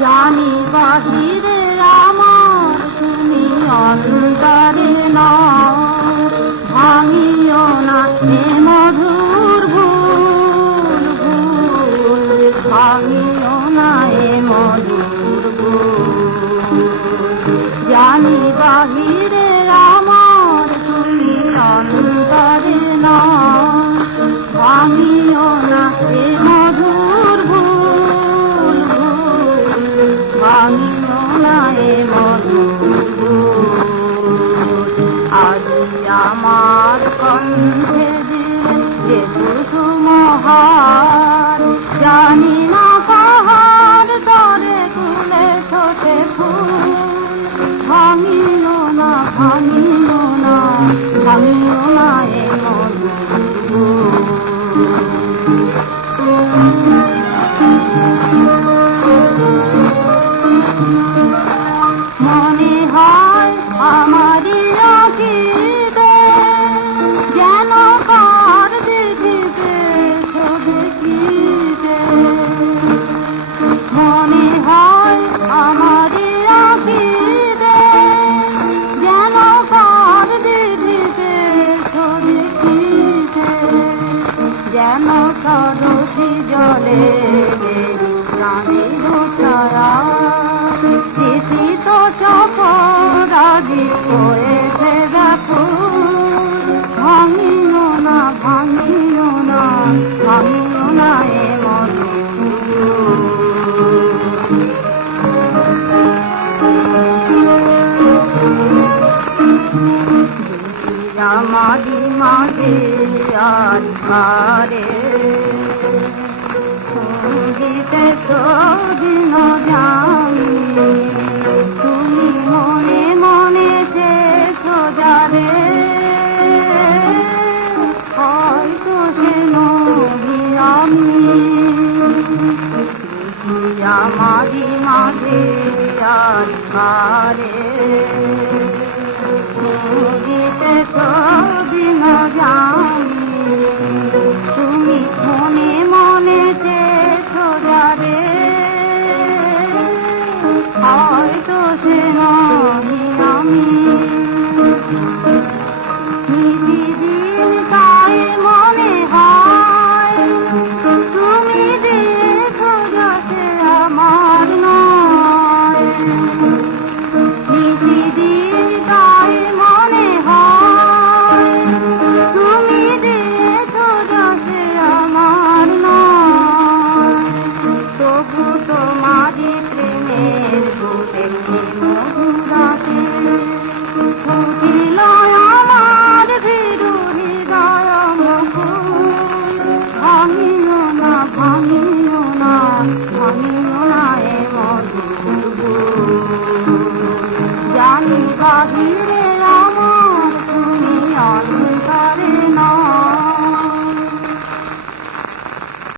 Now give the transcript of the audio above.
জানি বাহিরে আমার তুমি অন্তরে নও, ভাঙিও না এ মধুর ভুল ভুল, ভাঙিও না এ মধুর ভুল। জানি বাহিরে আমার তুমি অন্তরে নও, ভাঙিও না এ মধুর ভুল ভুল, ভাঙিও না এ মধুর ভুল। আজ আমার কণ্ঠে দিলেন যে কুসুমহার, জানি না পাহাড় তরে তুলে ছোটে ফুল, ভাঙিও না ভাঙিও না, ভাঙিও না এ মধুর ভুল। মনে হয় আমারই আঁকিতে যেন কার দেখিতে দেখিতে, মনে হয় আমারই আঁকিতে যেন কার দেখিতে দেখিতে, যেন সরসী জলে প্রাণের ছায়া শিশিত চপরাজি হয়েছে ব্যাকুল, ভাঙিও না ভাঙিও না, ভাঙিও না এ মধুর। মাঝি মাঝে আধারে সঙ্গীতে সদিন জানি, তুমি মনে মনে যে সোজারে হয়তো সে নহি আমি। মাঝি মাঝে আধারে সঙ্গীতে সদিন জানি, তুমি মনে মনে যে সোজারে হয়তো সে নহি আমি।